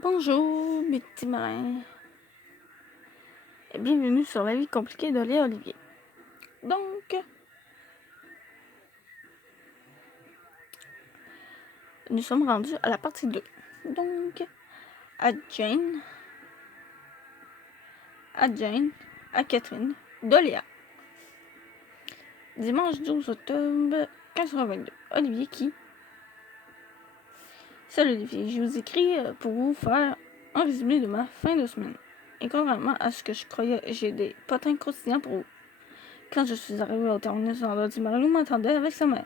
Bonjour, mes petits marins, et bienvenue sur la vie compliquée de Léa Olivier. Donc, nous sommes rendus à la partie 2. Donc, à Jane, à Catherine, de Léa. Dimanche 12 octobre 1922. Olivier qui? Salut Olivier, je vous écris pour vous faire un résumé de ma fin de semaine. Et contrairement à ce que je croyais, j'ai des potins croustillants pour vous. Quand je suis arrivée au terminus vendredi, Marilou m'attendait avec sa mère.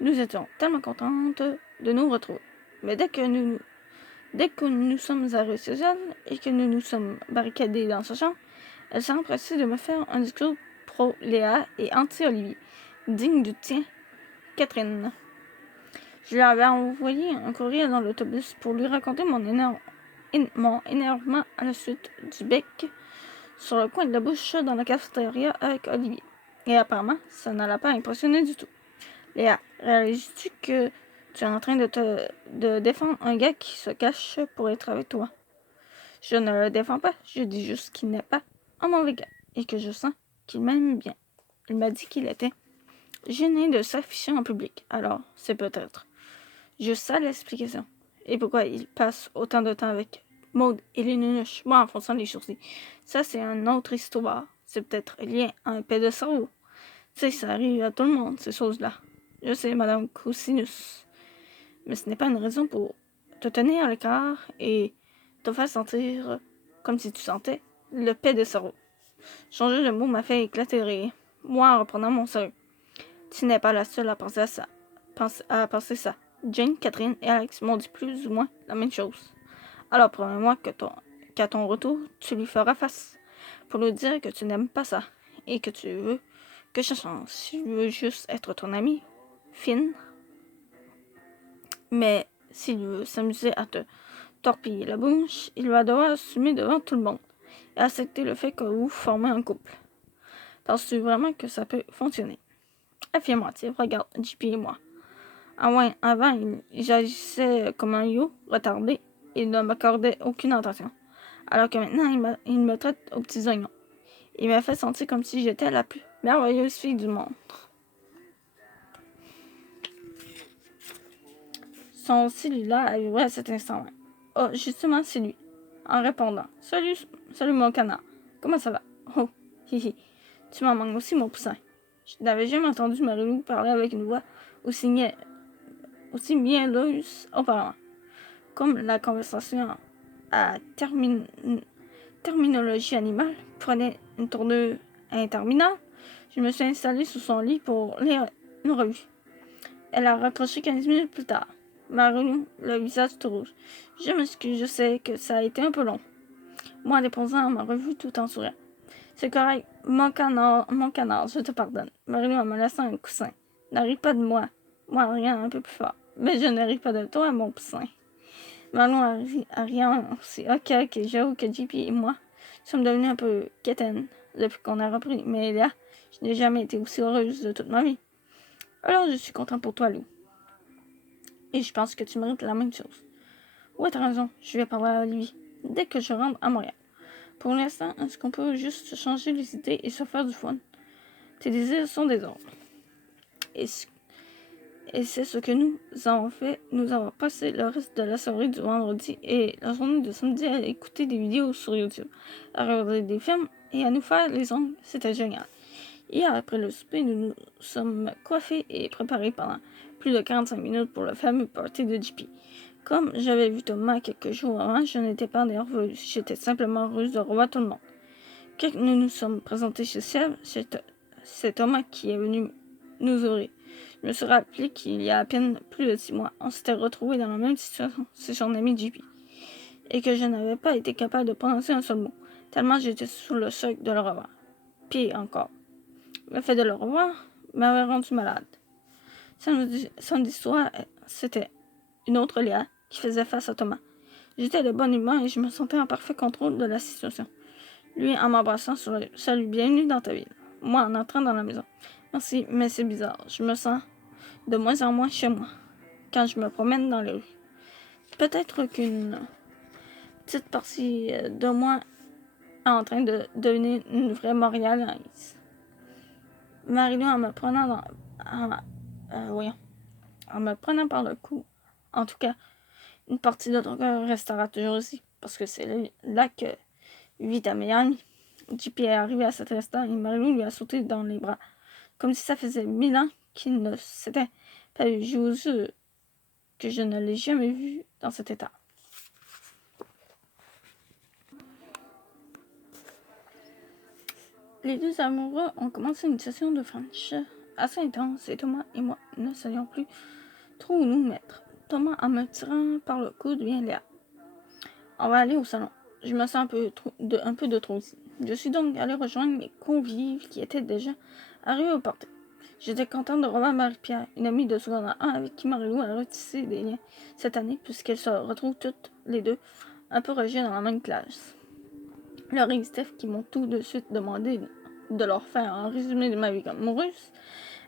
Nous étions tellement contentes de nous retrouver. Mais dès que nous sommes arrivés chez elle et que nous nous sommes barricadés dans sa chambre, elle s'est empressée de me faire un discours pro-Léa et anti-Olivier, digne du tien, Catherine. Je lui avais envoyé un courriel dans l'autobus pour lui raconter mon énervement à la suite du bec sur le coin de la bouche dans la cafétéria avec Olivier. Et apparemment, ça ne l'a pas impressionné du tout. Léa, réalises-tu que tu es en train de défendre un gars qui se cache pour être avec toi? Je ne le défends pas, je dis juste qu'il n'est pas un mauvais gars et que je sens qu'il m'aime bien. Il m'a dit qu'il était gêné de s'afficher en public, alors c'est peut-être juste ça l'explication. Et pourquoi il passe autant de temps avec Maud et les nunuches, moi en fronçant les sourcils. Ça, c'est une autre histoire. C'est peut-être lié à un paix de cerveau. Tu sais, ça arrive à tout le monde, ces choses-là. Je sais, Madame Cosinus. Mais ce n'est pas une raison pour te tenir à l'écart et te faire sentir comme si tu sentais le paix de cerveau. Changer de mot m'a fait éclater de rire. Moi, en reprenant mon sérieux. Tu n'es pas la seule à penser ça. Jane, Catherine et Alex m'ont dit plus ou moins la même chose. Alors promets-moi qu'à ton retour, tu lui feras face pour lui dire que tu n'aimes pas ça et que tu veux que je change. Si je veux juste être ton amie, fine. Mais s'il veut s'amuser à te torpiller la bouche, il va devoir assumer devant tout le monde et accepter le fait que vous formez un couple. Penses-tu vraiment que ça peut fonctionner? Affirmative, regarde, JP et moi. Avant, j'agissais comme un yo, retardé, et ne m'accordait aucune attention. Alors que maintenant, il me traite aux petits oignons. Il m'a fait sentir comme si j'étais la plus merveilleuse fille du monde. Son cellulaire a vibré à cet instant-là. Oh, justement, c'est lui. En répondant. Salut mon canard. Comment ça va? Oh, hihi. Tu m'en manques aussi, mon poussin. Je n'avais jamais entendu Marilou parler avec une voix aussi mielleuse auparavant. Comme la conversation à terminologie animale prenait une tournure interminable, je me suis installée sous son lit pour lire une revue. Elle a raccroché 15 minutes plus tard. Marilou, le visage tout rouge. Je m'excuse, je sais que ça a été un peu long. Moi, en déposant ma revue tout en souriant. C'est correct, mon canard, je te pardonne. Marilou en me laissant un coussin. N'arrive pas de moi. Moi, rien un peu plus fort. Mais je n'arrive pas de toi, mon poussin. Marilou a rien aussi. Ok, j'avoue que JP et moi sommes devenus un peu quétaines depuis qu'on a repris. Mais là, je n'ai jamais été aussi heureuse de toute ma vie. Alors, je suis contente pour toi, Lou. Et je pense que tu mérites la même chose. Ouais, t'as raison, je vais parler à Olivier dès que je rentre à Montréal. Pour l'instant, est-ce qu'on peut juste changer les idées et se faire du fun? Tes désirs sont des ordres. Et c'est ce que nous avons fait. Nous avons passé le reste de la soirée du vendredi et la journée de samedi à écouter des vidéos sur YouTube, à regarder des films et à nous faire les ongles. C'était génial. Hier, après le souper, nous nous sommes coiffés et préparés pendant plus de 45 minutes pour le fameux party de JP. Comme j'avais vu Thomas quelques jours avant, je n'étais pas nerveuse. J'étais simplement heureuse de revoir tout le monde. Quand nous nous sommes présentés chez Seb, c'est Thomas qui est venu nous ouvrir. Je me suis rappelé qu'il y a à peine plus de 6 mois, on s'était retrouvés dans la même situation chez son ami JP, et que je n'avais pas été capable de prononcer un seul mot, tellement j'étais sous le choc de le revoir. Pire encore, le fait de le revoir m'avait rendu malade. Samedi soir, c'était une autre Léa qui faisait face à Thomas. J'étais de bonne humeur et je me sentais en parfait contrôle de la situation. Lui en m'embrassant sur le salut, bienvenue dans ta ville. Moi en entrant dans la maison. Merci, mais c'est bizarre. Je me sens de moins en moins chez moi quand je me promène dans les rues. Peut-être qu'une petite partie de moi est en train de devenir une vraie Montréalaise. Marie-Lou, en me prenant en me prenant par le cou, en tout cas, une partie de ton cœur restera toujours ici, parce que c'est là que vit ta meilleure amie. JP est arrivé à cet instant et Marie-Lou lui a sauté dans les bras, comme si ça faisait 1000 ans qu'il ne s'était pas vu. Je vous jure que je ne l'ai jamais vu dans cet état. Les deux amoureux ont commencé une session de French assez intense et Thomas et moi ne savions plus trop où nous mettre. Thomas, en me tirant par le coude, vient Léa. On va aller au salon. Je me sens un peu de trop ici. Je suis donc allée rejoindre mes convives qui étaient déjà arrivés au party. J'étais contente de revoir Marie-Pierre, une amie de secondaire 1 avec qui Marie-Lou a retissé des liens cette année puisqu'elles se retrouvent toutes les deux un peu rejetées dans la même classe. Laurie et Steph qui m'ont tout de suite demandé de leur faire un résumé de ma vie amoureuse.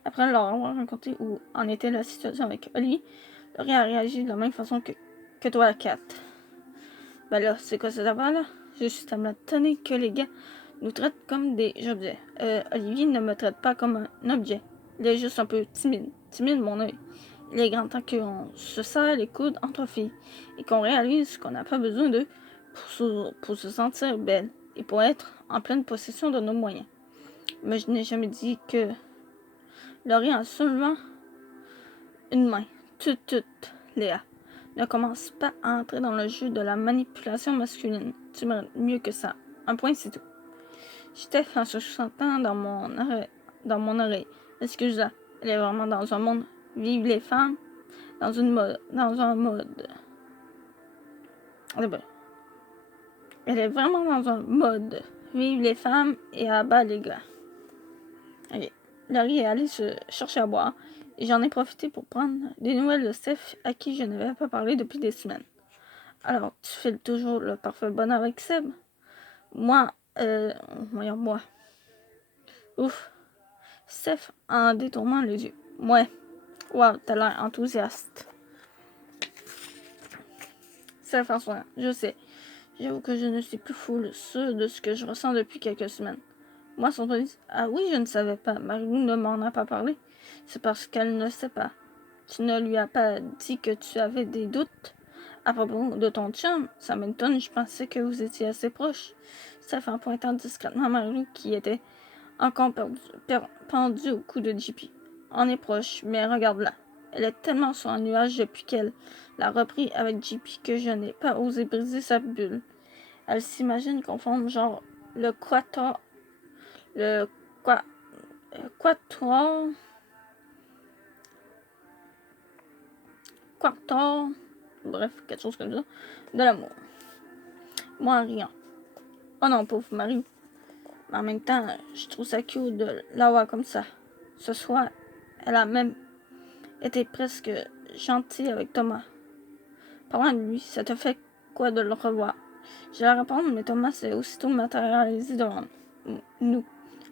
Après leur avoir raconté où en était la situation avec Olivier, Laurie a réagi de la même façon que toi, Kat. Ben là, c'est quoi cette affaire-là? Je suis tellement étonnée que les gars nous traitent comme des objets. Olivier ne me traite pas comme un objet. Il est juste un peu timide. Timide, mon œil. Il est grand temps qu'on se serre les coudes entre filles et qu'on réalise qu'on n'a pas besoin d'eux pour se sentir belle et pour être en pleine possession de nos moyens. Mais je n'ai jamais dit que Laurie a seulement une main. Toute, Léa. Ne commence pas à entrer dans le jeu de la manipulation masculine. Tu mérites mieux que ça. Un point, c'est tout. J'étais en se chantant dans mon oreille. Excuse-la. Elle est vraiment dans un monde. Vive les femmes. Dans un mode. Elle est vraiment dans un mode. Vive les femmes et abat les gars. Ok. Laurie est allée se chercher à boire et j'en ai profité pour prendre des nouvelles de Steph à qui je n'avais pas parlé depuis des semaines. Alors, tu fais toujours le parfait bonheur avec Seb? Moi. Ouf. Steph en détournant les yeux. Ouais. Wow, t'as l'air enthousiaste. Steph en souriant. Je sais. J'avoue que je ne suis plus full sûre de ce que je ressens depuis quelques semaines. Moi, surprise. Ah oui, je ne savais pas. Marie-Lou ne m'en a pas parlé. C'est parce qu'elle ne sait pas. Tu ne lui as pas dit que tu avais des doutes à propos de ton chum? Ça m'étonne, je pensais que vous étiez assez proches. Steph en pointant discrètement Marie-Lou qui était encore pendue au cou de JP. On est proche, mais regarde-la. Elle est tellement sur un nuage depuis qu'elle l'a repris avec JP que je n'ai pas osé briser sa bulle. Elle s'imagine qu'on forme genre le quatuor. Le quatuor. Quatuor. Bref, quelque chose comme ça. De l'amour. Moi en riant. Oh non, pauvre Marie. Mais en même temps, je trouve ça cute de l'avoir comme ça. Ce soir, elle a même été presque gentille avec Thomas. Parlant de lui, ça te fait quoi de le revoir? Je la répondre, mais Thomas s'est aussitôt matérialisé devant nous.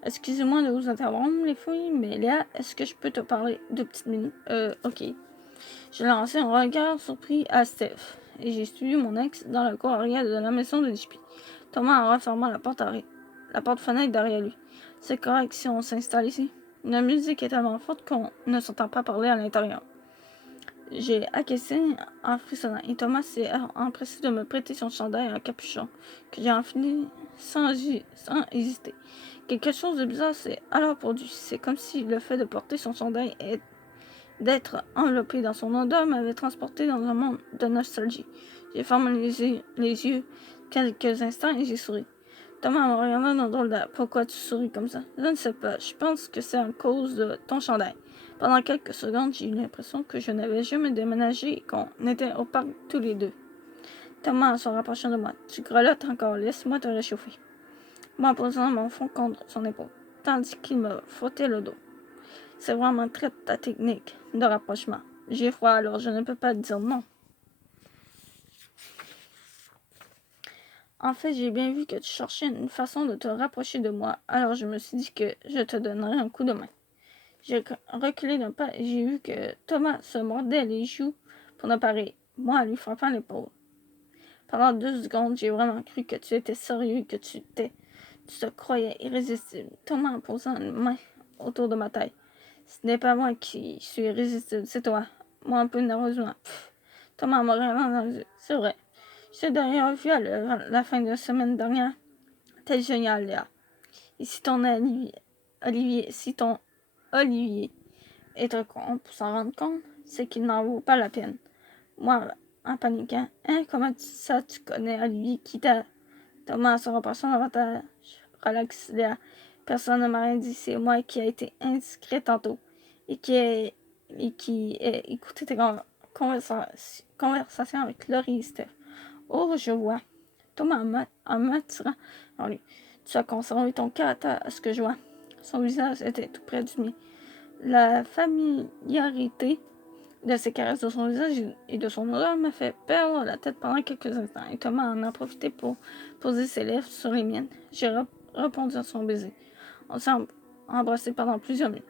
Excusez-moi de vous interrompre, les filles, mais Léa, est-ce que je peux te parler 2 petites minutes? Ok. J'ai lancé un regard surpris à Steph, et j'ai suivi mon ex dans le cours arrière de la maison de JP. Thomas en refermant la porte-fenêtre derrière lui. C'est correct si on s'installe ici. La musique est tellement forte qu'on ne s'entend pas parler à l'intérieur. J'ai acquiescé en frissonnant et Thomas s'est empressé de me prêter son chandail à capuchon, que j'ai enfilé sans hésiter. Quelque chose de bizarre s'est alors produit. C'est comme si le fait de porter son chandail et d'être enveloppé dans son odeur m'avait transporté dans un monde de nostalgie. J'ai fermé les yeux quelques instants et j'ai souri. Thomas me regardant d'un drôle d'air. Pourquoi tu souris comme ça? Je ne sais pas. Je pense que c'est à cause de ton chandail. Pendant quelques secondes, j'ai eu l'impression que je n'avais jamais déménagé et qu'on était au parc tous les deux. Thomas en se rapprochant de moi. Tu grelottes encore, laisse-moi te réchauffer. Moi en posant mon front contre son épaule, tandis qu'il me frottait le dos. C'est vraiment très ta technique de rapprochement. J'ai froid alors je ne peux pas te dire non. En fait, j'ai bien vu que tu cherchais une façon de te rapprocher de moi, alors je me suis dit que je te donnerais un coup de main. J'ai reculé d'un pas et j'ai vu que Thomas se mordait les joues pour ne pas rire, moi lui frappant l'épaule. Pendant 2 secondes, j'ai vraiment cru que tu étais sérieux et que tu te croyais irrésistible. Thomas en posant une main autour de ma taille. Ce n'est pas moi qui suis irrésistible, c'est toi. Moi un peu nerveusement. Thomas m'a regardé dans les yeux. C'est vrai. Je t'ai d'ailleurs vu à la fin de la semaine dernière. T'es génial, Léa. Et si ton Olivier est trop con pour s'en rendre compte, c'est qu'il n'en vaut pas la peine. Moi, en paniquant, hein, comment ça tu connais Olivier qui t'a... Thomas se repassant davantage. Relax, Léa. Personne ne m'a rien dit, c'est moi qui ai été indiscret tantôt et qui ai écouté tes conversations avec Laurie et Steph. Oh, je vois. Thomas en m'attirant vers lui. Tu as conservé ton caractère à ce que je vois. Son visage était tout près du mien. La familiarité de ses caresses, de son visage et de son odeur m'a fait perdre la tête pendant quelques instants. Et Thomas en a profité pour poser ses lèvres sur les miennes. J'ai répondu à son baiser. On s'est embrassé pendant plusieurs minutes.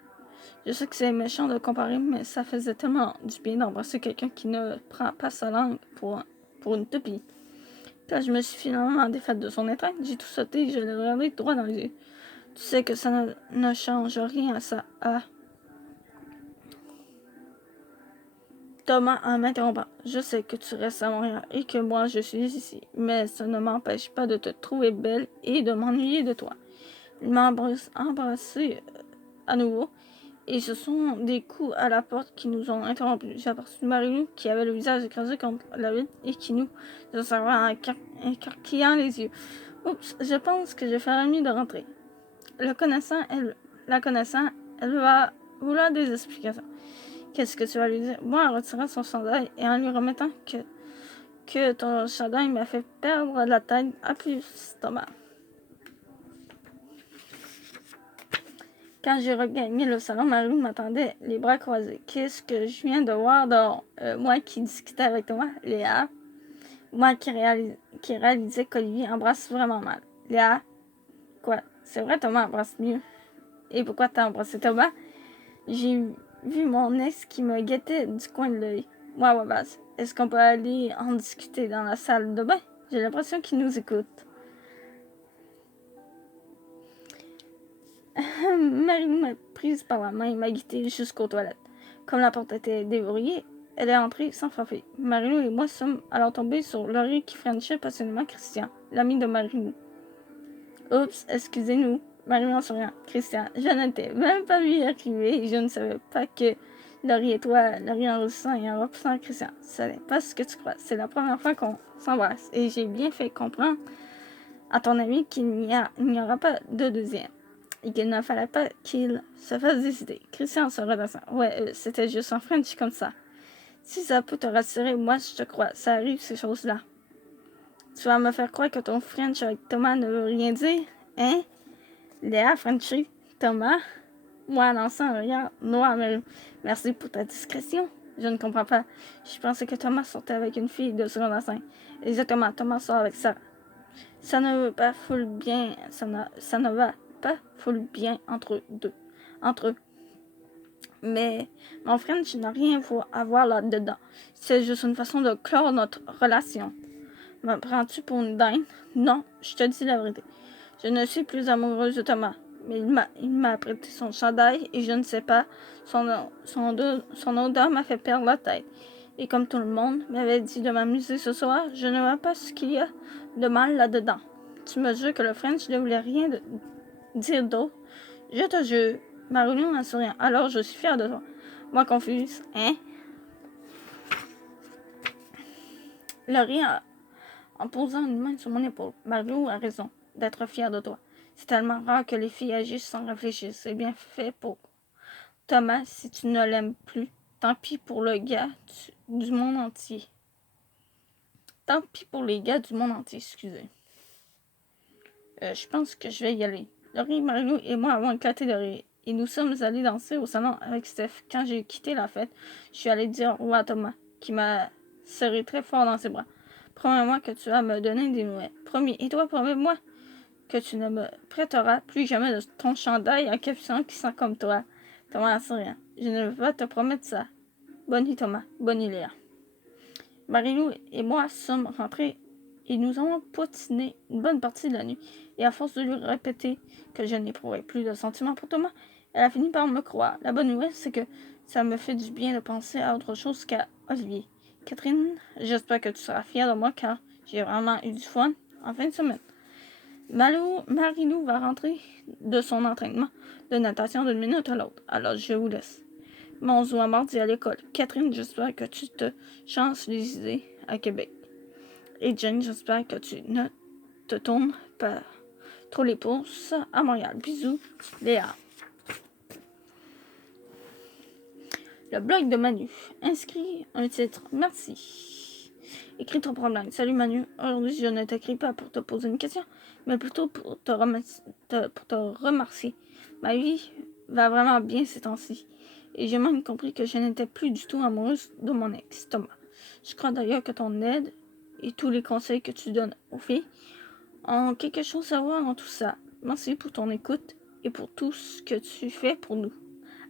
Je sais que c'est méchant de comparer, mais ça faisait tellement du bien d'embrasser quelqu'un qui ne prend pas sa langue pour une toupie. Quand je me suis finalement défaite de son étreinte, j'ai tout sauté et je l'ai regardé droit dans les yeux. Tu sais que ça ne change rien à ça. Thomas en m'interrompant. Je sais que tu restes à Montréal et que moi je suis ici, mais ça ne m'empêche pas de te trouver belle et de m'ennuyer de toi. Il m'a embrassé à nouveau et ce sont des coups à la porte qui nous ont interrompus. J'ai aperçu Marie-Lou qui avait le visage écrasé contre la vitre et qui nous observait en écarquillant les yeux. Oups, je pense que je ferais mieux de rentrer. La connaissant, elle va vouloir des explications. Qu'est-ce que tu vas lui dire? Moi, en retirant son chandail et en lui remettant que ton chandail m'a fait perdre la tête. À plus, Thomas. Quand j'ai regagné le salon, Marie m'attendait, les bras croisés. Qu'est-ce que je viens de voir dehors? Moi qui discutais avec Thomas, Léa. Moi qui réalisais qu'Olivier embrasse vraiment mal. Léa, quoi? C'est vrai, Thomas embrasse mieux. Et pourquoi t'as embrassé Thomas? J'ai vu mon ex qui me guettait du coin de l'œil. Moi, Wabaz, est-ce qu'on peut aller en discuter dans la salle de bain? J'ai l'impression qu'il nous écoute. Marie m'a prise par la main et m'a guidée jusqu'aux toilettes. Comme la porte était déverrouillée, elle est entrée sans frapper. Marie-Lou et moi sommes alors tombés sur Laurie qui frenchait passionnément Christian, l'ami de Marie-Lou. Oups, excusez-nous. Marie-Lou en souriant. Christian, je ne t'ai même pas vu arriver et je ne savais pas que Laurie et toi, Laurie en rougissant et en repoussant Christian. Ce n'est pas ce que tu crois. C'est la première fois qu'on s'embrasse et j'ai bien fait comprendre à ton ami qu'il n'y aura pas de deuxième et qu'il ne fallait pas qu'il se fasse décider. Christian se redressant. Ouais, c'était juste un French comme ça. Si ça peut te rassurer, moi je te crois. Ça arrive ces choses-là. Tu vas me faire croire que ton French avec Thomas ne veut rien dire, hein? Léa Frenchy, Thomas, moi en lançant un regard noir mais merci pour ta discrétion. Je ne comprends pas. Je pensais que Thomas sortait avec une fille de secondaire 5. Exactement, Thomas sort avec ça. Ça ne va pas full bien. Ça ne va pas full bien entre eux. Mais mon French n'a rien à voir là-dedans. C'est juste une façon de clore notre relation. Me prends-tu pour une dinde? Non, je te dis la vérité. Je ne suis plus amoureuse de Thomas, mais il m'a prêté son chandail et je ne sais pas, son odeur m'a fait perdre la tête. Et comme tout le monde m'avait dit de m'amuser ce soir, je ne vois pas ce qu'il y a de mal là-dedans. Tu me jures que le French ne voulait rien dire d'autre? Je te jure. Marie-Lou en souriant. Alors je suis fière de toi. Moi confuse, hein? Laurie en posant une main sur mon épaule. Marie-Lou a raison d'être fière de toi. C'est tellement rare que les filles agissent sans réfléchir. C'est bien fait pour Thomas si tu ne l'aimes plus. Tant pis pour le gars du monde entier. Tant pis pour les gars du monde entier, excusez. Je pense que je vais y aller. Laurie, Marie-Lou et moi avons éclaté de rire. Et nous sommes allés danser au salon avec Steph. Quand j'ai quitté la fête, je suis allée dire au revoir à Thomas, qui m'a serré très fort dans ses bras. Promets-moi que tu vas me donner des nouvelles. Promis. Et toi, promets-moi que tu ne me prêteras plus jamais de ton chandail à capuchon qui sent comme toi. Thomas en souriant. Je ne veux pas te promettre ça. Bonne nuit, Thomas. Bonne nuit, Léa. Marie-Lou et moi sommes rentrés et nous avons poitiné une bonne partie de la nuit. Et à force de lui répéter que je n'éprouvais plus de sentiments pour Thomas, elle a fini par me croire. La bonne nouvelle, c'est que ça me fait du bien de penser à autre chose qu'à Olivier. Catherine, j'espère que tu seras fière de moi car j'ai vraiment eu du fun en fin de semaine. Marilou va rentrer de son entraînement de natation d'une minute à l'autre. Alors, je vous laisse. Mais on se voit mardi à l'école. Catherine, j'espère que tu te chances les idées à Québec. Et Jane, j'espère que tu ne te tournes pas trop les pouces à Montréal. Bisous, Léa. Le blog de Manu. Inscris un titre. Merci. Écris ton problème. Salut Manu. Aujourd'hui, je ne t'écris pas pour te poser une question, mais plutôt pour te remercier. Ma vie va vraiment bien ces temps-ci. Et j'ai même compris que je n'étais plus du tout amoureuse de mon ex, Thomas. Je crois d'ailleurs que ton aide et tous les conseils que tu donnes aux filles ont quelque chose à voir dans tout ça. Merci pour ton écoute et pour tout ce que tu fais pour nous.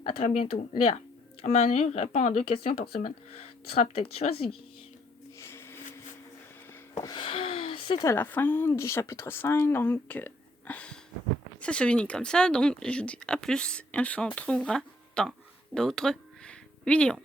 À très bientôt. Léa. Manu répond à 2 questions par semaine. Tu seras peut-être choisi. C'est à la fin du chapitre 5, donc ça se finit comme ça. Donc je vous dis à plus et on se retrouvera dans d'autres vidéos.